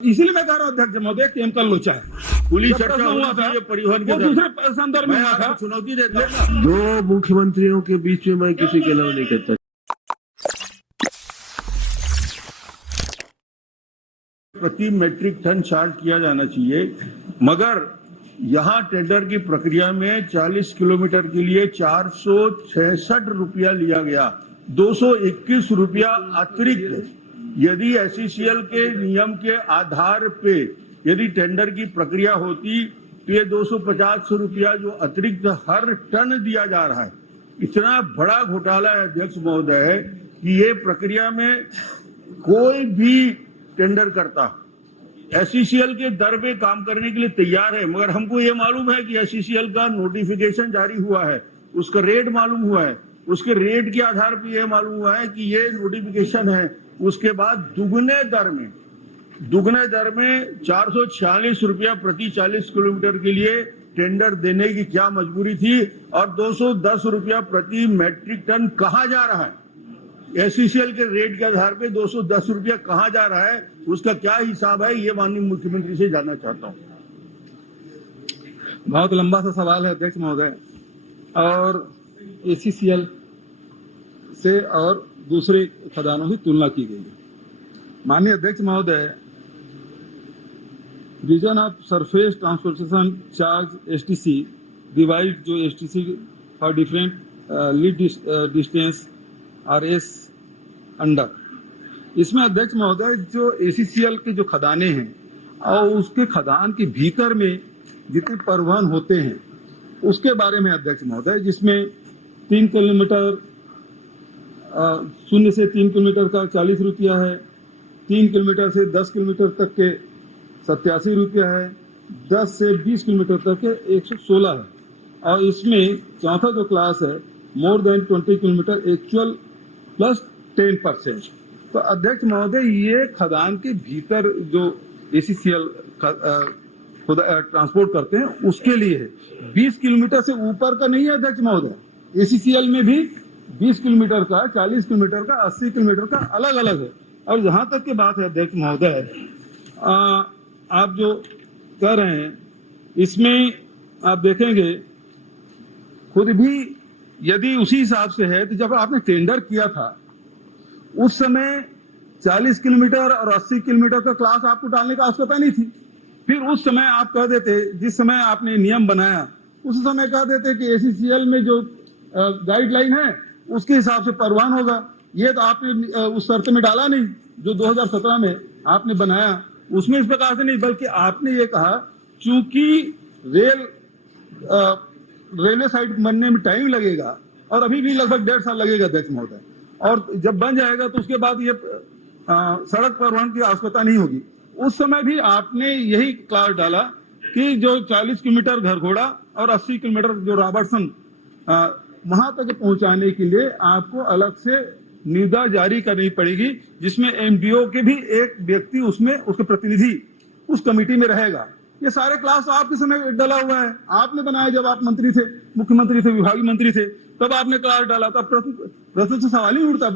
इसीलिए मैं कह रहा हूँ अध्यक्ष महोदय केमिकल लोचा है। खुली जब चर्चा प्रश्न होना हुआ था चाहिए परिवहन के वो दर। दूसरे संदर्भ में मैं हुआ था। आपको चुनौती देता हूँ। दो मुख्यमंत्रियों के बीच में मैं किसी के अलावा नहीं कहता। प्रति मैट्रिक टन चार्ज किया जाना चाहिए, मगर यहाँ टेंडर की प्रक्रिया में 40 किलोमीटर के लिए 466 रुपया लिया गया, 221 रुपया अतिरिक्त। यदि एसईसीएल के नियम के आधार पे यदि टेंडर की प्रक्रिया होती तो ये 250 रुपया जो अतिरिक्त हर टन दिया जा रहा है, इतना बड़ा घोटाला है अध्यक्ष महोदय कि ये प्रक्रिया में कोई भी टेंडर करता एसईसीएल के दर पे काम करने के लिए तैयार है, मगर हमको ये मालूम है कि एसईसीएल का नोटिफिकेशन जारी हुआ है, उसका रेट मालूम हुआ है, उसके रेट के आधार पे ये मालूम हुआ है कि ये नोटिफिकेशन है। उसके बाद दुगने दर में 446 रुपया प्रति 40 किलोमीटर के लिए टेंडर देने की क्या मजबूरी थी, और 210 रुपया प्रति मैट्रिक टन कहाँ जा रहा है? एसईसीएल के रेट के आधार पे 210 रुपया कहाँ जा रहा है, उसका क्या हिसाब है, ये माननीय मुख्यमंत्री से जानना चाहता हूँ। बहुत लंबा सा सवाल है अध्यक्ष महोदय, और एसीसीएल से और दूसरे खदानों की तुलना की गई है। माननीय अध्यक्ष महोदय, reason of surface transportation charge STC divide जो STC for different lead distance RS under, इसमें अध्यक्ष महोदय जो एसीसीएल के जो खदाने हैं और उसके खदान के भीतर में जितने परिवहन होते हैं उसके बारे में अध्यक्ष महोदय, जिसमें 3 किलोमीटर 0 से 3 किलोमीटर का 40 रुपया है, 3 किलोमीटर से 10 किलोमीटर तक के 87 रुपया है, 10 से 20 किलोमीटर तक के 116 है, और इसमें चौथा जो क्लास है more than 20 kilometre actual plus 10%। तो अध्यक्ष महोदय, ये खदान के भीतर जो एसीसीएल ट्रांसपोर्ट करते हैं उसके लिए है, 20 किलोमीटर से ऊपर का नहीं है अध्यक्ष महोदय। एसीसीएल में भी 20 किलोमीटर का, 40 किलोमीटर का, 80 किलोमीटर का अलग अलग है। और जहां तक की बात है अध्यक्ष महोदय, आप जो कह रहे हैं इसमें आप देखेंगे खुद भी, यदि उसी हिसाब से है तो जब आपने टेंडर किया था उस समय 40 किलोमीटर और 80 किलोमीटर का क्लास आपको डालने का आवश्यकता नहीं थी। फिर उस समय आप कह देते, जिस समय आपने नियम बनाया उस समय कह देते कि एसीसीएल में जो गाइडलाइन है उसके हिसाब से परिवहन होगा। ये तो आपने उस शर्त में डाला नहीं जो 2017 में आपने बनाया, उसमें इस प्रकार से नहीं, बल्कि आपने ये कहा चूंकि रेलवे साइड बनने में टाइम लगेगा और अभी भी लगभग 1.5 साल लगेगा अध्यक्ष महोदय, और जब बन जाएगा तो उसके बाद ये सड़क परिवहन की आवश्यकता नहीं होगी। उस समय भी आपने यही क्लास डाला कि जो 40 किलोमीटर घरघोड़ा और 80 किलोमीटर जो रॉबर्टसन वहां तक पहुंचाने के लिए आपको अलग से निविदा जारी करनी पड़ेगी, जिसमें एमडीओ के भी एक व्यक्ति उसमें उसके प्रतिनिधि उस कमेटी में रहेगा। ये सारे क्लास आपके समय डाला हुआ है, आपने बनाया जब आप मंत्री थे, मुख्यमंत्री थे, विभागीय मंत्री थे, तब आपने क्लास डाला था। प्रश्न से सवाल ही उठता,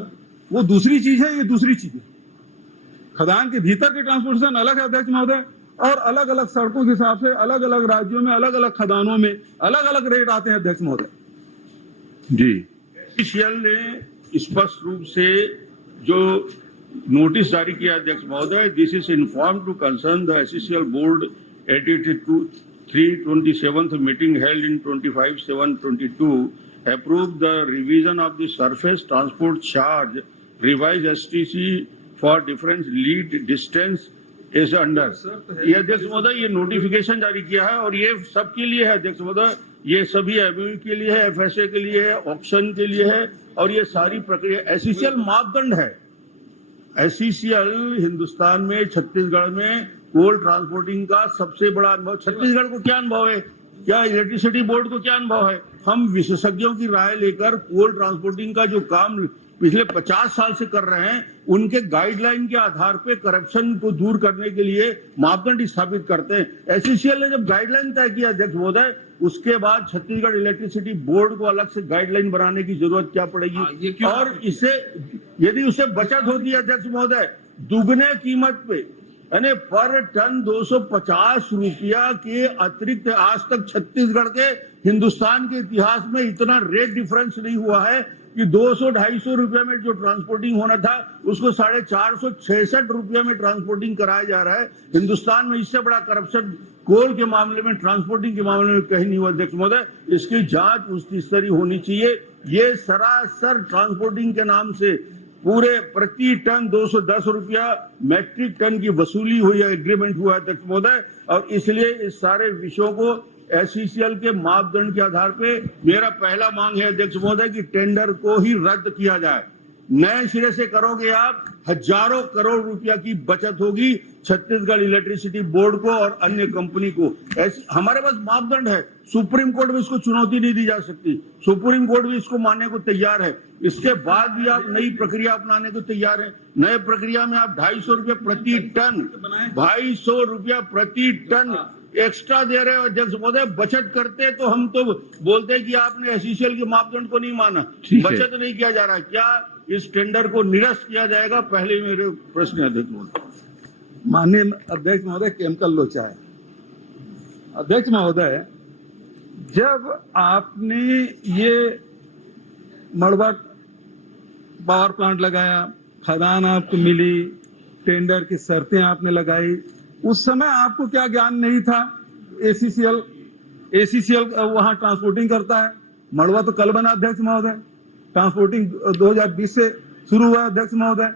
वो दूसरी चीज है, ये दूसरी चीज है। खदान के भीतर के ट्रांसपोर्टेशन अलग है अध्यक्ष महोदय, और अलग अलग सड़कों के हिसाब से अलग अलग राज्यों में अलग अलग खदानों में अलग अलग रेट आते हैं अध्यक्ष महोदय जी। एसईसीएल ने स्पष्ट रूप से जो नोटिस जारी किया अध्यक्ष महोदय, this is inform to concern the SECL board at its 327th meeting held in 25/7/22 approved the revision of the surface transport charge revised STC for different lead distance is under। ये अध्यक्ष महोदय ये notification जारी किया है और ये सबके लिए है अध्यक्ष महोदय, ये सभी एमयू के लिए है, एफएसए के लिए है, ऑक्शन के लिए है, और ये सारी प्रक्रिया एसईसीएल मापदंड है। एसईसीएल हिंदुस्तान में, छत्तीसगढ़ में कोल ट्रांसपोर्टिंग का सबसे बड़ा अनुभव। छत्तीसगढ़ को क्या अनुभव है, क्या इलेक्ट्रिसिटी बोर्ड को क्या अनुभव है? हम विशेषज्ञों की राय लेकर कोल ट्रांसपोर्टिंग का जो काम पिछले 50 साल से कर रहे हैं, उनके गाइडलाइन के आधार पे करप्शन को दूर करने के लिए मापदंड स्थापित करते हैं। एसईसीएल ने जब गाइडलाइन तय किया अध्यक्ष महोदय, उसके बाद छत्तीसगढ़ इलेक्ट्रिसिटी बोर्ड को अलग से गाइडलाइन बनाने की जरूरत क्या पड़ेगी? और इससे यदि उसे बचत होती है अध्यक्ष महोदय, दुगने कीमत पे यानी पर टन 250 रुपया के अतिरिक्त आज तक छत्तीसगढ़ के हिंदुस्तान के इतिहास में इतना रेट डिफरेंस नहीं हुआ है कि 200-250 रुपया में जो ट्रांसपोर्टिंग होना था उसको 466 रुपया में ट्रांसपोर्टिंग कराया जा रहा है। हिंदुस्तान में इससे बड़ा करप्शन कोल के मामले में, ट्रांसपोर्टिंग के मामले में कहीं नहीं हुआ। अध्यक्ष महोदय, इसकी जांच उच्च स्तरीय होनी चाहिए। ये सरासर ट्रांसपोर्टिंग के नाम से पूरे प्रति टन 210 रुपया मैट्रिक टन की वसूली हुई है, एग्रीमेंट हुआ है अध्यक्ष महोदय। और इसलिए इस सारे विषयों को एसईसीएल के मापदंड के आधार पे मेरा पहला मांग है अध्यक्ष महोदय कि टेंडर को ही रद्द किया जाए। नए सिरे से करोगे आप, हजारों करोड़ रुपया की बचत होगी छत्तीसगढ़ इलेक्ट्रिसिटी बोर्ड को और अन्य कंपनी को। हमारे पास मापदंड है, सुप्रीम कोर्ट में इसको चुनौती नहीं दी जा सकती, सुप्रीम कोर्ट भी इसको मानने को तैयार है। इसके बाद भी आप नई प्रक्रिया अपनाने को तैयार है। नए प्रक्रिया में आप 250 रुपया प्रति टन, 250 रुपया प्रति टन एक्स्ट्रा दे रहे हो अध्यक्ष महोदय। बचत करते तो हम तो बोलते कि आपने एसईसीएल के मापदंड को नहीं माना, बचत नहीं किया जा रहा। क्या इस टेंडर को निरस्त किया जाएगा? पहले मेरे प्रश्न है अध्यक्ष महोदय। माननीय अध्यक्ष महोदय, केमिकल लोचा है। अध्यक्ष महोदय, जब आपने ये मड़वा पावर प्लांट लगाया, खदान आपको मिली, टेंडर की शर्तें आपने लगाई, उस समय आपको क्या ज्ञान नहीं था? एसीसीएल वहां ट्रांसपोर्टिंग करता है। मड़वा तो कल बना अध्यक्ष महोदय, ट्रांसपोर्टिंग 2020 से शुरू हुआ अध्यक्ष महोदय।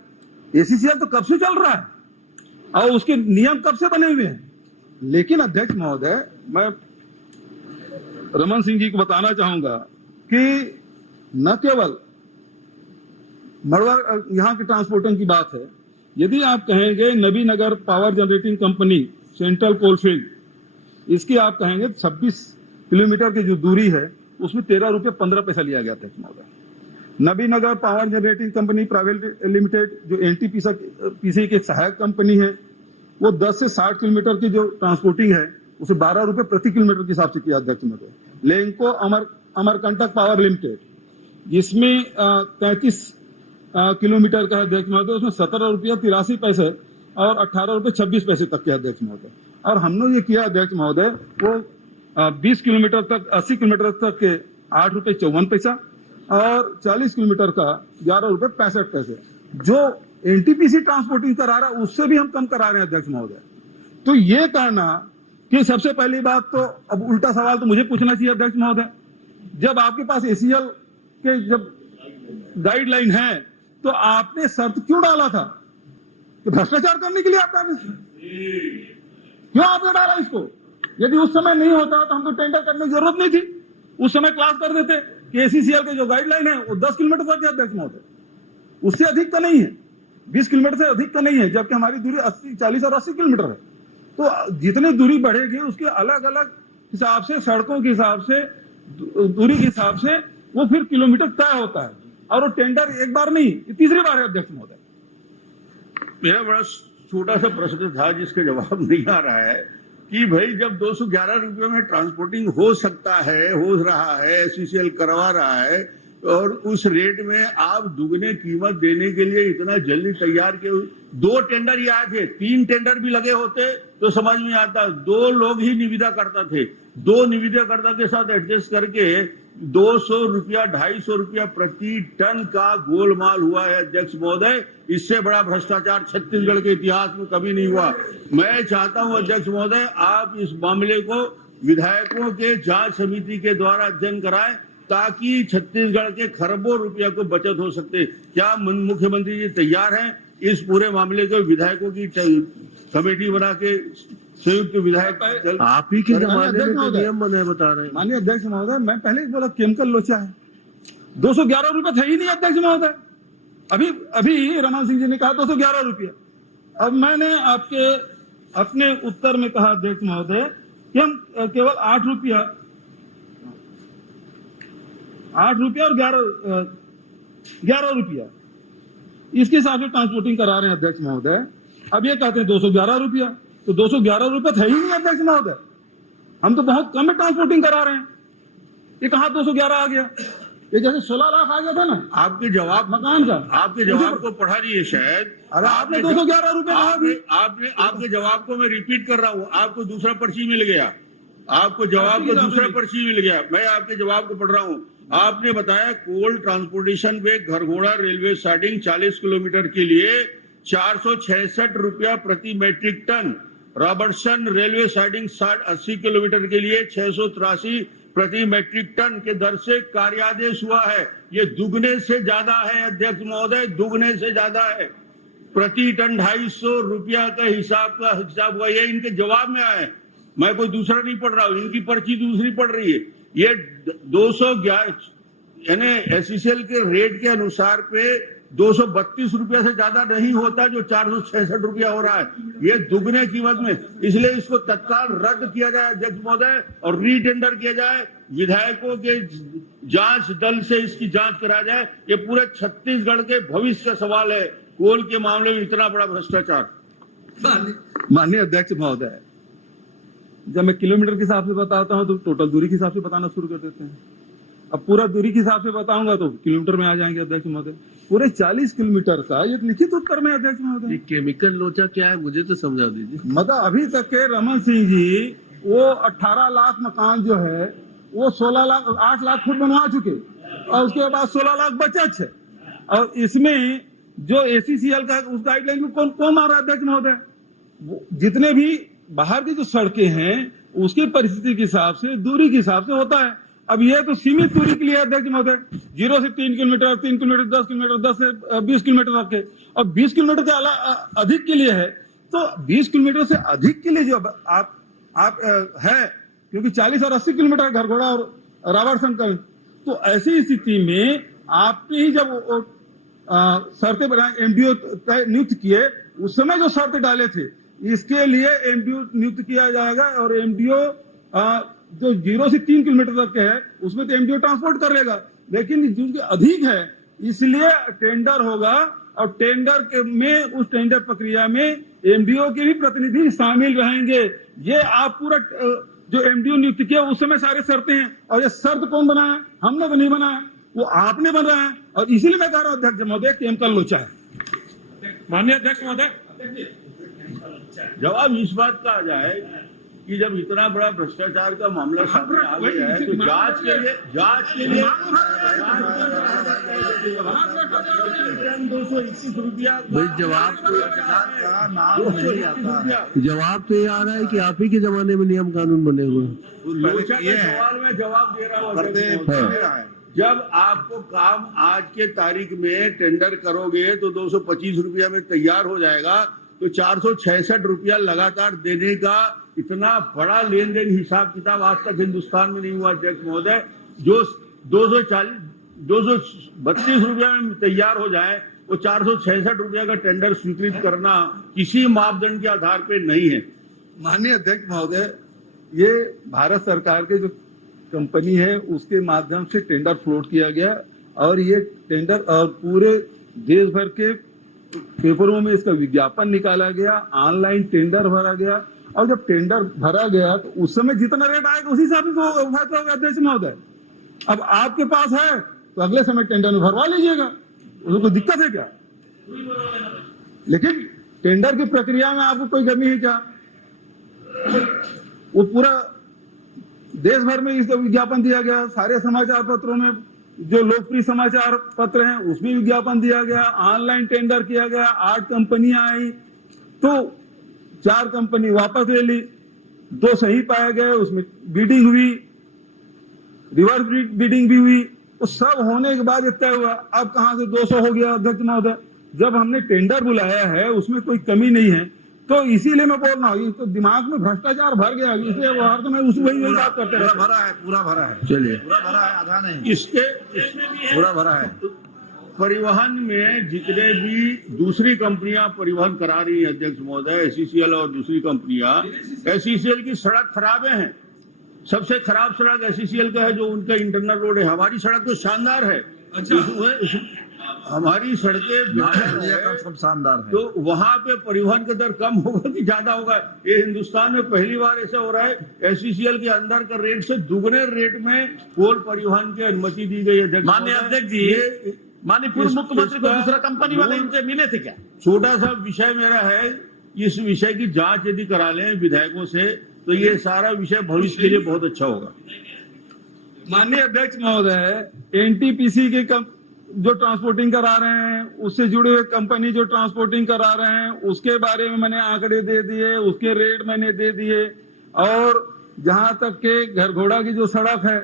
एसीसीएल तो कब से चल रहा है और उसके नियम कब से बने हुए हैं। लेकिन अध्यक्ष महोदय, मैं रमन सिंह जी को बताना चाहूंगा कि न केवल मड़वा यहाँ की ट्रांसपोर्टिंग की बात है, यदि आप कहेंगे Nabinagar power generating company central coalfield, इसकी आप कहेंगे 26 किलोमीटर की जो दूरी है उसमें 13 रुपये 15 पैसा लिया गया अध्यक्ष महोदय। Nabinagar power generating company private limited जो एनटीपीसी की सहायक कंपनी है, वो 10 से 60 किलोमीटर की जो ट्रांसपोर्टिंग है उसे 12 रुपये प्रति किलोमीटर के हिसाब से किया अध्यक्ष महोदय। लेंको अमरकंटक पावर लिमिटेड, जिसमें 33 किलोमीटर का अध्यक्ष महोदय, उसमें 17 रुपया 83 पैसे और 18 रुपये 26 पैसे तक के अध्यक्ष महोदय। और हमने ये किया अध्यक्ष महोदय, वो 20 किलोमीटर तक, 80 किलोमीटर तक के 8 रुपये 54 पैसा और 40 किलोमीटर का 11 रुपये 65 पैसे। जो एनटीपीसी ट्रांसपोर्टिंग करा रहा है उससे भी हम कम करा रहे हैं अध्यक्ष महोदय। तो ये कहना कि सबसे पहली बात तो, अब उल्टा सवाल तो मुझे पूछना चाहिए अध्यक्ष महोदय, जब आपके पास एसीएल के जब गाइडलाइन है तो आपने शर्त क्यों डाला था? तो भ्रष्टाचार करने के लिए आपने क्यों आपने डाला इसको? यदि उस समय नहीं होता तो हम तो टेंडर करने की जरूरत नहीं थी। उस समय क्लास कर देते कि एसीसीएल के जो गाइडलाइन है वो 10 किलोमीटर तक है अध्यक्ष महोदय, उससे अधिक का नहीं है, 20 किलोमीटर से अधिक का नहीं है, जबकि हमारी दूरी 80, 40 और 80 किलोमीटर है। तो जितनी दूरी बढ़ेगी उसके अलग अलग हिसाब से, सड़कों के हिसाब से, दूरी के हिसाब से वो फिर किलोमीटर तय होता है। और वो टेंडर एक बार नहीं, तीसरी बार है अध्यक्ष महोदय। मेरा बड़ा छोटा सा प्रश्न था जिसका जवाब नहीं आ रहा है कि भाई जब 211 रुपये में ट्रांसपोर्टिंग हो सकता है, हो रहा है, एसईसीएल करवा रहा है, और उस रेट में आप दुगने कीमत देने के लिए इतना जल्दी तैयार किए। 2 टेंडर ही आए थे, 3 टेंडर भी लगे होते तो समझ में आता। 2 लोग ही निविदा करता थे, 2 निविदाकर्ता के साथ एडजस्ट करके 200 रुपया 250 रुपया प्रति टन का गोलमाल हुआ है अध्यक्ष महोदय। इससे बड़ा भ्रष्टाचार छत्तीसगढ़ के इतिहास में कभी नहीं हुआ। मैं चाहता हूं अध्यक्ष महोदय, आप इस मामले को विधायकों के जांच समिति के द्वारा अध्ययन कराएं ताकि छत्तीसगढ़ के खरबों रुपया को बचत हो सकते। क्या मुख्यमंत्री जी तैयार हैं इस पूरे मामले को विधायकों की कमेटी बना के संयुक्त विधायक आप ही के जमाने में तो नियम बने बता रहे हैं। माननीय अध्यक्ष महोदय, मैं पहले ही बोला केमिकल लोचा है, 211 रुपये थे ही नहीं अध्यक्ष महोदय। अभी रमन सिंह जी ने कहा 211 रुपये। अब मैंने आपके अपने उत्तर में कहा अध्यक्ष महोदय कि हम केवल 8 रुपया और 11 रुपया इसके हिसाब से ट्रांसपोर्टिंग करा रहे हैं अध्यक्ष महोदय। अब ये कहते हैं 211 रुपया, तो 211 रुपये थे ही नहीं अध्यक्ष महोदय। हम तो बहुत कम में ट्रांसपोर्टिंग करा रहे हैं, ये कहाँ 211 आ गया? ये जैसे 16 लाख आ गया था ना आपके जवाब मकान का, आपके जवाब को पढ़ा नहीं है शायद। अरे आपने 211 रुपए कहा आपने अभी। आपने आपके जवाब को मैं रिपीट कर रहा हूँ, आपको दूसरा पर्ची मिल गया, आपको जवाब को दूसरा पर्ची मिल गया। मैं आपके जवाब को पढ़ रहा हूँ। आपने बताया कोल ट्रांसपोर्टेशन पे घरघोड़ा रेलवे साइडिंग 40 किलोमीटर के लिए 466 रुपया प्रति metric ton, Robertson railway siding 80 kilometre के लिए 683 प्रति मैट्रिक टन के दर से कार्यादेश हुआ है। ये दुगने से ज्यादा है अध्यक्ष महोदय, दुगने से ज्यादा है। प्रति टन 250 रुपया का हिसाब हुआ। ये इनके जवाब में आया है, मैं कोई दूसरा नहीं पढ़ रहा हूँ, इनकी पर्ची दूसरी पढ़ रही है। ये 211 यानी एसईसीएल के रेट के अनुसार पे 232 रुपया से ज्यादा नहीं होता जो 466 रुपया हो रहा है, ये दुगने कीमत में। इसलिए इसको तत्काल रद्द किया जाए अध्यक्ष महोदय और रीटेंडर किया जाए। विधायकों के जांच दल से इसकी जांच करा जाए। ये पूरे छत्तीसगढ़ के भविष्य का सवाल है, कोल के मामले में इतना बड़ा भ्रष्टाचार। माननीय अध्यक्ष महोदय, जब मैं किलोमीटर के हिसाब से बताता हूं तो टोटल दूरी के हिसाब से बताना शुरू कर देते हैं। अब पूरा दूरी के हिसाब से बताऊंगा तो किलोमीटर में आ जाएंगे अध्यक्ष महोदय। पूरे 40 किलोमीटर का एक लिखित उत्तर में अध्यक्ष महोदय। ये केमिकल लोचा क्या है मुझे तो समझा दीजिए। मतलब अभी तक के रमन सिंह जी वो 18 लाख मकान जो है वो 8 लाख फुट बनवा चुके और उसके बाद 16 लाख बचत है। और इसमें जो एसीसीएल का उस गाइडलाइन में कौन मार रहा है अध्यक्ष महोदय? जितने भी बाहर की जो सड़कें हैं उसकी परिस्थिति के हिसाब से, दूरी के हिसाब से होता है। अब ये तो सीमित दूरी के लिए अध्यक्ष महोदय, 0 से 3 किलोमीटर, 3 किलोमीटर, 10 किलोमीटर, 10 से 20 किलोमीटर तक के, और 20 किलोमीटर से अधिक के लिए है। तो 20 किलोमीटर से अधिक के लिए जो आप है, क्योंकि 40 और 80 किलोमीटर घरघोड़ा और रॉबर्टसन का, तो ऐसी स्थिति में आपने ही जब शर्तें बनाए, एमडीओ नियुक्त किए, उस समय जो शर्त डाले थे इसके लिए एमडीओ नियुक्त किया जाएगा। और एमडीओ जो 0 से 3 किलोमीटर तक के है उसमें तो एमडीओ ट्रांसपोर्ट कर लेगा, लेकिन जो अधिक है इसलिए टेंडर होगा। और टेंडर में, उस टेंडर प्रक्रिया में एमडीओ के भी प्रतिनिधि शामिल रहेंगे। ये आप पूरा जो एमडीओ नियुक्त किया उस समय सारे शर्तें हैं। और ये शर्त कौन बनाया? हमने तो नहीं बनाया, वो आपने बनाया। और इसीलिए मैं कह रहा हूं अध्यक्ष महोदय, केमिकल लोचा है। माननीय अध्यक्ष महोदय, जवाब इस बात का आ जाए कि जब इतना बड़ा भ्रष्टाचार का मामला सामने आ गया है तो जांच के लिए 221 रुपया भाई जवाब तो ये आ रहा है कि आप ही के जमाने में नियम कानून बने हुए हैं। लोचा के सवाल में जवाब दे रहा हूँ। जब आपको काम आज के तारीख में टेंडर करोगे तो 225 रुपया में तैयार हो जाएगा, तो 466 रुपया लगातार देने का इतना बड़ा लेन देन हिसाब किताब आज तक हिंदुस्तान में नहीं हुआ अध्यक्ष महोदय। जो 232 रुपया में तैयार हो जाए, वो 466 रुपया का टेंडर स्वीकृत करना किसी मापदंड के आधार पे नहीं है। माननीय अध्यक्ष महोदय, ये भारत सरकार के जो कंपनी है उसके माध्यम से टेंडर फ्लोट किया गया और ये टेंडर और पूरे देश भर के पेपरों में इसका विज्ञापन निकाला गया, ऑनलाइन टेंडर भरा गया। और जब टेंडर भरा गया तो उस समय जितना रेट आएगा उसी हिसाब से फैसला होगा अध्यक्ष महोदय। अब आपके पास है तो अगले समय टेंडर में भरवा लीजिएगा, उसको कोई दिक्कत है क्या? लेकिन टेंडर की प्रक्रिया में आपको कोई कमी है क्या? वो पूरा देश भर में इसका विज्ञापन दिया गया, सारे समाचार पत्रों में, जो लोकप्रिय समाचार पत्र हैं उसमें विज्ञापन दिया गया, ऑनलाइन टेंडर किया गया। 8 कंपनियां आई तो 4 कंपनी वापस ले ली, 2 सही पाए गए, उसमें बीडिंग हुई, रिवर्स बीडिंग भी हुई। तो सब होने के बाद तय हुआ। अब कहां से 200 हो गया अध्यक्ष महोदय? जब हमने टेंडर बुलाया है उसमें कोई कमी नहीं है, तो इसीलिए मैं बोल रहा हूँ, तो दिमाग में भ्रष्टाचार भर गया, इसलिए हर तो मैं वही बात करते रहता। भरा है, पूरा भरा है, चलिए पूरा भरा है, आधा नहीं, इसके पूरा भरा है। परिवहन में जितने भी दूसरी कंपनियां परिवहन करा रही हैं अध्यक्ष महोदय, एसईसीएल और दूसरी कंपनियां, एसईसीएल की सड़क खराबे हैं। सबसे खराब सड़क एसईसीएल का है, जो उनका इंटरनल रोड है। हमारी सड़क तो शानदार है। हमारी सड़कें बेहतर ये है, कम से कम शानदार है। तो वहां पे परिवहन का दर कम होगा कि ज्यादा होगा? ये हिंदुस्तान में पहली बार ऐसा हो रहा है। एससीसीएल के अंदर का रेट से दुगने रेट में कोल परिवहन की अनुमति दी गई है। माननीय अध्यक्ष जी, ये माननीय पूर्व मुख्यमंत्री को इसका दूसरा कंपनी वाले इनसे मिले थे क्या? छोटा सा विषय मेरा है, इस विषय की जांच यदि करा लें विधायकों से तो ये सारा विषय भविष्य के लिए बहुत अच्छा होगा। माननीय अध्यक्ष महोदय, एनटीपीसी के जो ट्रांसपोर्टिंग करा रहे हैं, उससे जुड़े हुए कंपनी जो ट्रांसपोर्टिंग करा रहे हैं, उसके बारे में मैंने आंकड़े दे दिए, उसके रेट मैंने दे दिए। और जहां तक के घर घोड़ा की जो सड़क है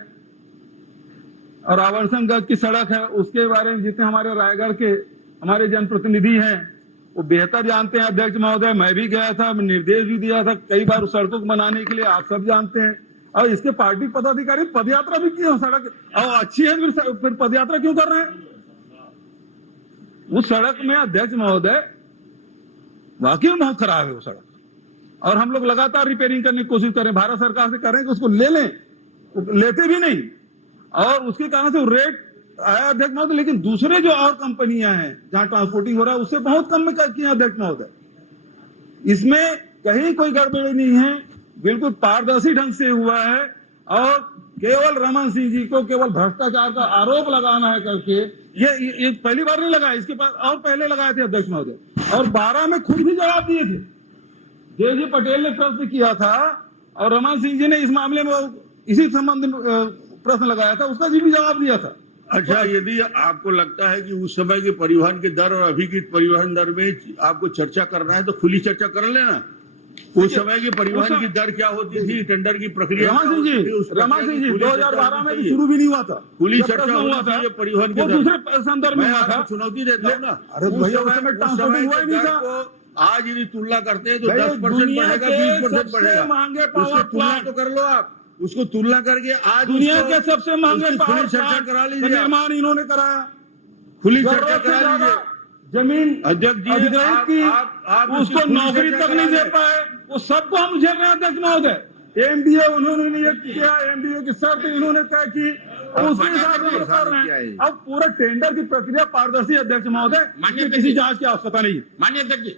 और आवर्सनगंज की सड़क है, उसके बारे में जितने हमारे रायगढ़ के हमारे जनप्रतिनिधि हैं वो बेहतर जानते हैं। अध्यक्ष महोदय, मैं भी गया था, मैं निर्देश भी दिया था कई बार उस सड़कों को बनाने के लिए, आप सब जानते हैं। और इसके पार्टी पदाधिकारी पदयात्रा भी की है सड़क, और अच्छी है, फिर पदयात्रा क्यों कर रहे हैं उस सड़क में? अध्यक्ष महोदय, वाकई में बहुत खराब है वो सड़क, और हम लोग लगातार रिपेयरिंग करने की कोशिश करें, भारत सरकार से करें कि उसको ले लें, लेते भी नहीं, और उसके कारण से रेट आया अध्यक्ष महोदय। लेकिन दूसरे जो और कंपनियां हैं जहां ट्रांसपोर्टिंग हो रहा है उससे बहुत कम में किया अध्यक्ष महोदय। इसमें कहीं कोई गड़बड़ी नहीं है, बिल्कुल पारदर्शी ढंग से हुआ है। और केवल रमन सिंह जी को केवल भ्रष्टाचार का आरोप लगाना है करके, ये पहली बार नहीं लगाया, इसके पास और पहले लगाए थे अध्यक्ष महोदय, और 12 में खुद भी जवाब दिए थे। जे पटेल ने प्रश्न किया था और रमन सिंह जी ने इस मामले में इसी संबंध में प्रश्न लगाया था, उसका जी भी जवाब दिया था। अच्छा, यदि आपको लगता है कि उस समय के परिवहन के दर और अभी की परिवहन दर में आपको चर्चा करना है तो खुली चर्चा कर लेना। उस समय की परिवहन की दर क्या होती थी, टेंडर की प्रक्रिया? रमन सिंह जी 2012 में भी शुरू भी नहीं हुआ था, खुली जब चर्चा प्रश्न हुआ था परिवहन के वो दर। दूसरे संदर्भ में मैं हुआ था। आपको चुनौती देता हूँ ना, अरे भैया, उस समय ट्रांसपोर्टिंग हुआ ही नहीं था। आज यदि तुलना करते हैं तो भैया, 10% दुनिया बढ़ेगा, के 20% सबसे बढ़ेगा। महंगे उसको पावर तुलना प्लांट, तो कर लो आप, उसको तुलना करके आज दुनिया उसको- के सबसे महंगे उसकी पावर खुली चर्चा प्लांट करा का लीजिए, निर्माण इन्होंने कराया, खुली चर्चा जरूरत से करा ज्यादा लीजिए। जमीन अध्यक्ष जी, अधिग्रहित की, आप उसको खुली नौकरी चर्चा तक नहीं करा दे लें। पाए, वो सबको हम झेल रहे हैं अध्यक्ष महोदय। एमडीए उन्होंने नियुक्त किया, एमडीए की शर्त इन्होंने तय की, उसके हिसाब से हम कर रहे हैं। अब पूरा टेंडर की प्रक्रिया पारदर्शी अध्यक्ष महोदय, माननीय इसमें किसी जांच की आवश्यकता नहीं है। माननीय अध्यक्ष जी,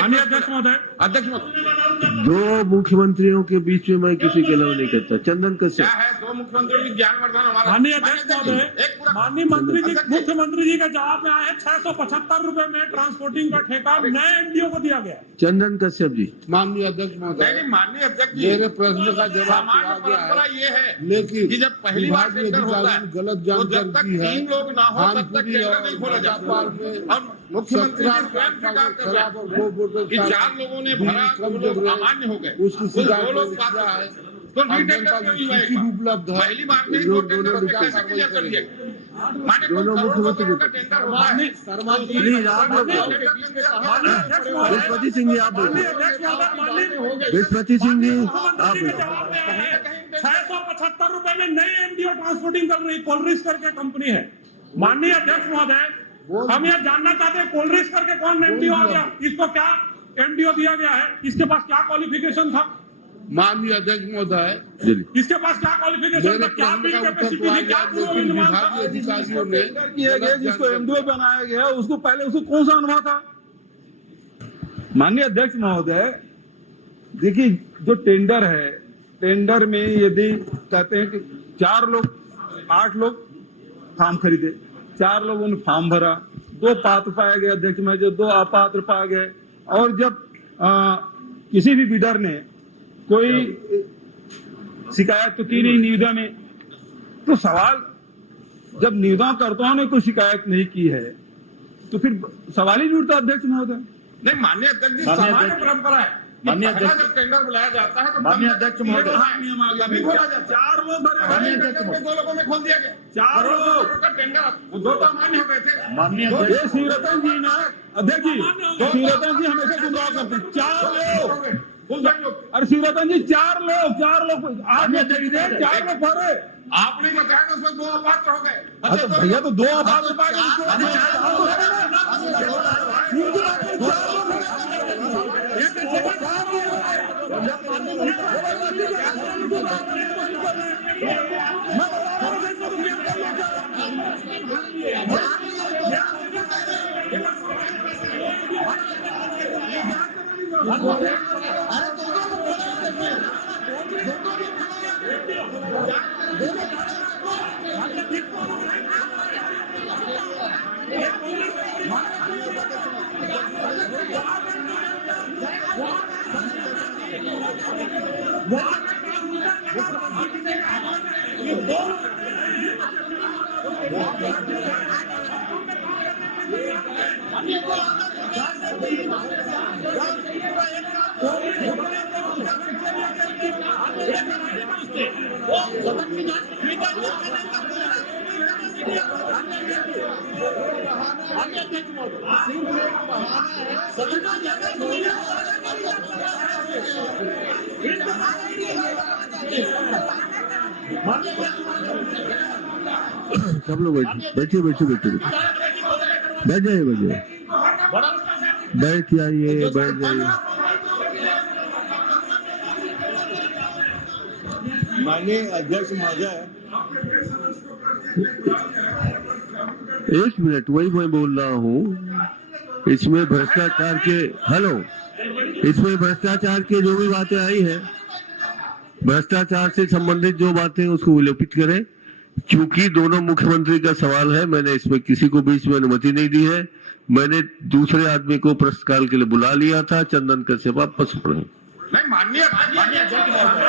माननीय अध्यक्ष महोदय, अध्यक्ष महोदय, दो मुख्यमंत्रियों के बीच में मैं किसी के अलावा नहीं करता। चंदन क्या कश्यप। है, दो मुख्यमंत्रियों की ज्ञानवर्धन हमारा। माननीय अध्यक्ष महोदय, एक पूरा माननीय मंत्री जी, मुख्यमंत्री जी का जवाब में आया 675 रुपए में ट्रांसपोर्टिंग का ठेका नए एमडीओ को दिया गया। चंदन कश्यप जी। माननीय अध्यक्ष नहीं महोदय, नहीं, माननीय अध्यक्ष जी, मेरे प्रश्न का जवाब सामान्य दिया गया परंपरा है, ये है लेकिन कि जब पहली बार विभागीय टेंडर होता है अधिकारी ने गलत तो जब तक जानकारी दी है। 3 लोग ना हो तब तक कानपुरी टेंडर और नहीं खोला जाता। भोपाल में और मुख्यमंत्री जी 17 स्वयं स्वीकार कर खिलाफ और रहे वो हैं वोटर कि 4 लोगों ने भरा, कम वो जब लोग रहे, अमान्य हो गए, उसकी कुल 2 शिकायत लोग किया पात्र है। थे। तो रीटेंडर क्यों नहीं स्थिति हुआ? उपलब्ध है, पहली बार में ही लोग 2 टेंडर दोनों होते विकास कैसे क्लियर कर दिए? माने दोनों करोड़ों मुख्यमंत्री करोड़ का टेंडर होता है। शर्मा जी, नहीं, आप लोग- माननीय अध्यक्ष महोदय, विस्पति सिंह जी आप माननीय बोलिए। अध्यक्ष महोदय, माननीय विस्पति सिंह जी आप मुख्यमंत्री के बोलिए। जवाब में आया है 675 रुपए में नई एमडीओ ट्रांसपोर्टिंग कर रही कोलरिस करके कंपनी है। माननीय अध्यक्ष महोदय, हम ये जानना चाहते हैं कोलरिस करके कौन एमडीओ आ गया, इसको क्या एमडीओ दिया गया है, इसके पास क्या क्वालिफिकेशन था, माननीय अध्यक्ष महोदय, इसके पास क्या क्वालिफिकेशन था, मेरे क्या प्रश्न बिल का उत्तर कैपेसिटी तो आ थी, क्या गया, पूर्व लेकिन निर्माण था। विभागीय अधिकारियों ने किया गया जिसको एमडीओ बनाया गया, उसको पहले उसको कौन सा अनुभव था? माननीय अध्यक्ष महोदय, देखिए जो टेंडर है, टेंडर में यदि कहते हैं कि 4 लोग 8 लोग फॉर्म खरीदे, 4 लोगों ने फॉर्म भरा, 2 पात्र पाए गए अध्यक्ष में, जो 2 अपात्र पाए गए, और जब किसी भी बिडर ने कोई शिकायत तो की नहीं निविदा में, तो सवाल जब निविदा कर्ताओं ने कोई शिकायत नहीं की है तो फिर सवाल ही नहीं उठता अध्यक्ष महोदय। नहीं, माननीय अध्यक्ष जी, माननीय सामान्य अध्यक्ष- परंपरा है। माननीय पहला अध्यक्ष- जब टेंडर बुलाया जाता है तो माननीय अध्यक्ष महोदय- नियम आ गया, तभी खोला जाता है। 4 लोग भरे माननीय हुए अध्यक्ष में 2 लोगों में खोल दिया गया। 4 करोड़ों लोग। करोड़ का टेंडर, वो 2 तो अमान्य हो गए थे। माननीय ये अध्यक्ष श्रीरतन जी ना अध्यक्ष जी, श्रीरतन जी हमेशा गुमराह करते हैं। 4 लोग, फुल सहयोग। अरे शिवरतन जी 4 लोग 8 लोग खरीदे, 4 लोग भरे। आपने ही बताया कि उसमें 2 अपात्र हो गए। अच्छा भैया तो 2 अपात्र पाए गए, उसको- अरे 4 लोग भरे ना। उनकी बात है, 4 लोग भरे। सब लोग बैठिए बैठ जाइए बैठ जाइए बैठ जाइए। माननीय अध्यक्ष महोदय, एक मिनट, वही मैं बोल रहा हूँ। इसमें भ्रष्टाचार के इसमें भ्रष्टाचार की जो भी बातें आई है, भ्रष्टाचार से संबंधित जो बातें उसको विलोपित करें। क्योंकि दोनों मुख्यमंत्री का सवाल है, मैंने इसमें किसी को बीच में अनुमति नहीं दी है। मैंने दूसरे आदमी को प्रश्नकाल के लिए बुला लिया था, चंदन कश्यप वापस पढ़े। नहीं, माननीय अध्यक्ष महोदय,